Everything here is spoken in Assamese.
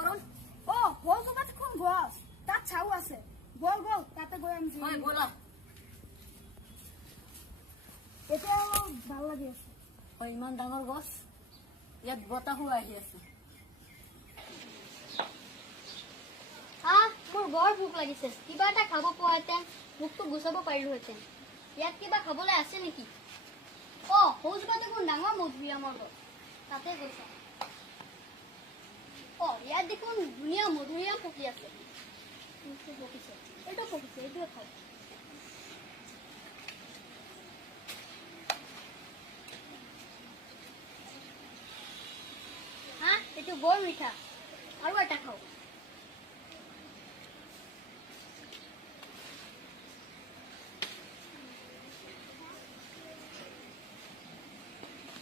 কৰণ অ হল তো কোন গছ তাত চাও আছে বল বল তাতে গৈ আমি হয় বলা এটা ভাল লাগি আছে হয় ইমান ডাঙৰ গছ ইয়াত বতাহো আহি আছে মোৰ বৰ ভোক লাগিছে কিবা এটা খাব পোৱাহেঁতেন ভোকটো গুচাব পাৰিলোহেঁতেন ইয়াত কিবা খাবলৈ আছে নেকি সৌজোপাতে কোন ডাঙৰ মধুৰিআমৰ গছ তাতে গৈছা ইয়াত দেখোন ধুনীয়া মধুৰিআম পকি আছে পকিছে এইটোৱে খাওঁ এইটো বৰ মিঠা আৰু এটা খাওঁ